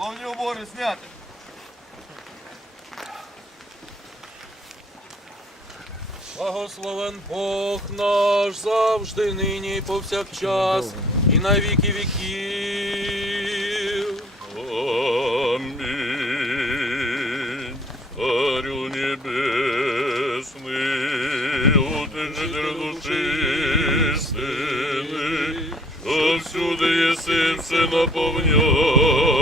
Головні убори зняти. Благословен Бог наш завжди, нині і повсякчас, і на віки віків. Амінь. Царю небесний, утешитель душі сини, що всюди єси все наповняє,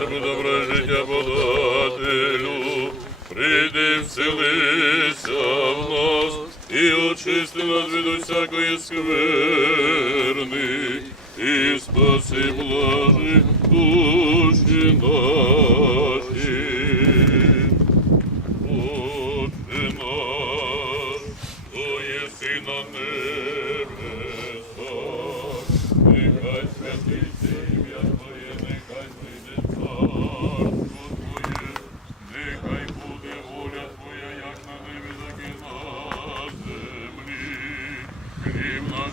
карми добре життя подателю, прийди вселися в нас і очисти нас від усякої скверни, і спаси блажи душі наші. Отче наш, що єси на небесах, нехай святиться ім'я Твоє, нехай прийде царство Твоє, нехай буде воля Твоя, як на небі, так і на землі. Хліб наш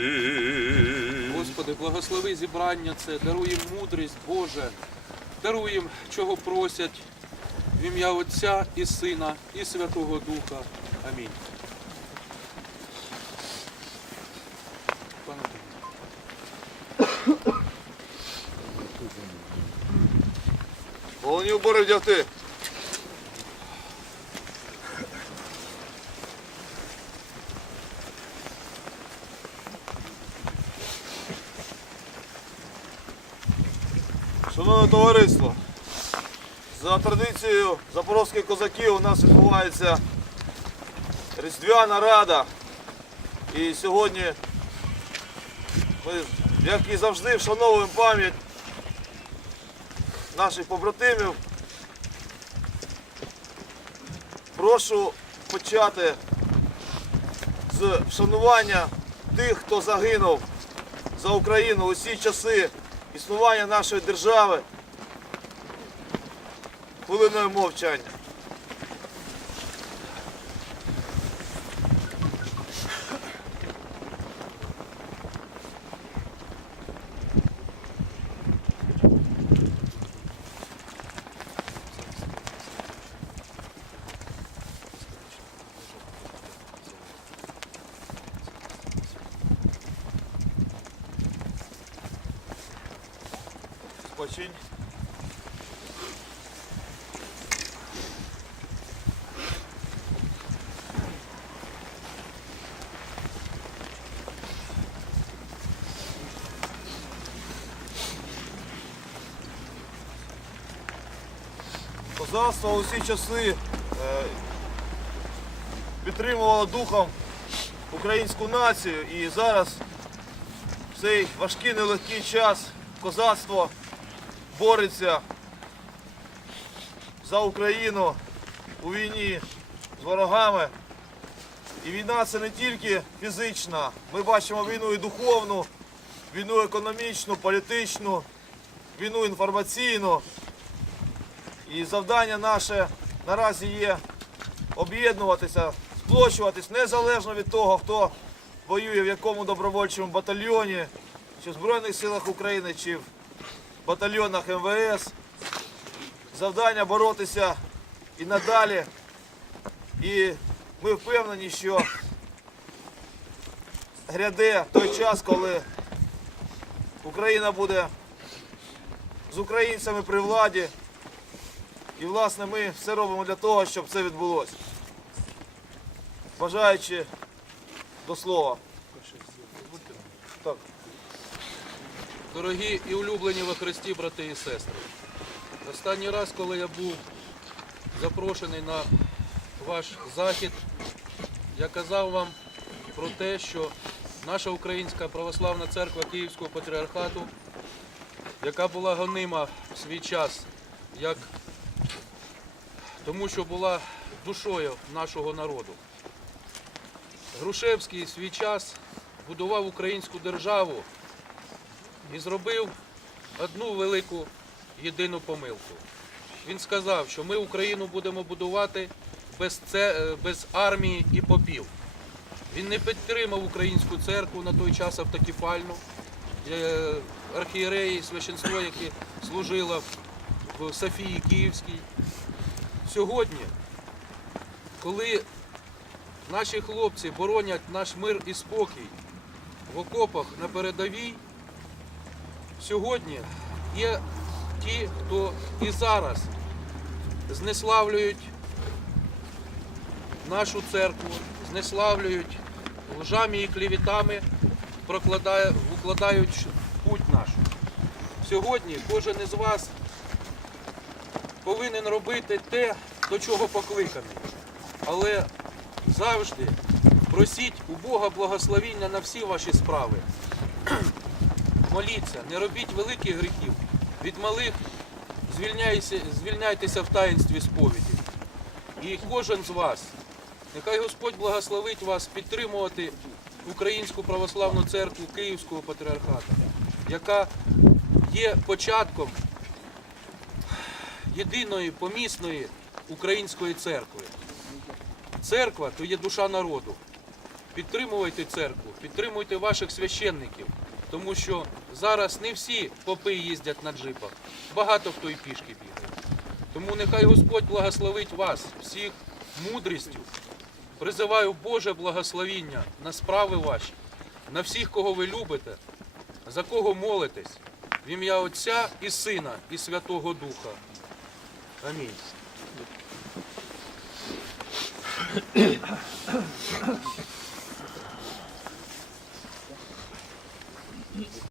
Господи, благослови зібрання це, даруй мудрість, Боже, даруй чого просять, в ім'я Отця і Сина, і Святого Духа. Амінь. Головні убори вдягти. Шановне товариство, за традицією запорозьких козаків у нас відбувається Різдвяна Рада. І сьогодні ми, як і завжди, вшановуємо пам'ять наших побратимів. Прошу почати з вшанування тих, хто загинув за Україну усі часи існування нашої держави. Хвилиною мовчання. Спочинь. Козацтво усі часи е, підтримувало духом українську націю і зараз в цей важкий нелегкий час козацтво бореться за Україну у війні з ворогами. І війна це не тільки фізична. Ми бачимо війну і духовну, війну економічну, політичну, війну інформаційну. І завдання наше наразі є об'єднуватися, сплочуватись незалежно від того, хто воює в якому добровольчому батальйоні, чи в Збройних силах України, чи в батальйонах МВС. Завдання боротися і надалі. І ми впевнені, що гряде той час, коли Україна буде з українцями при владі. І, власне, ми все робимо для того, щоб це відбулося. Бажаючи до слова. Дорогі і улюблені во Христі, брати і сестри. Останній раз, коли я був запрошений на ваш захід, я казав вам про те, що наша Українська православна церква Київського патріархату яка була гонима в свій час, як тому що була душою нашого народу. Грушевський в свій час будував українську державу і зробив одну велику єдину помилку. Він сказав, що ми Україну будемо будувати без, це, е, без армії і попів. Він не підтримав українську церкву на той час автокефальну, е, архієреї, священство, яке служило в Софії Київській. Сьогодні, коли наші хлопці боронять наш мир і спокій в окопах на передовій, сьогодні є ті, хто і зараз знеславлюють нашу церкву, знеславлюють лжами і клівітами, укладають путь наш. Сьогодні кожен із вас повинен робити те, до чого покликаний. Але завжди просіть у Бога благословіння на всі ваші справи. Моліться, не робіть великих гріхів. Від малих звільняйтеся в таїнстві сповіді. І кожен з вас, нехай Господь благословить вас підтримувати Українську православну церкву Київського патріархату, яка є початком єдиної помісної української церкви. Церква то є душа народу. Підтримуйте церкву, підтримуйте ваших священників, тому що зараз не всі попи їздять на джипах, багато хто і пішки бігає. Тому нехай Господь благословить вас всіх мудрістю. Призиваю Боже благословіння на справи ваші, на всіх, кого ви любите, за кого молитесь, в ім'я Отця і Сина, і Святого Духа. Амінь.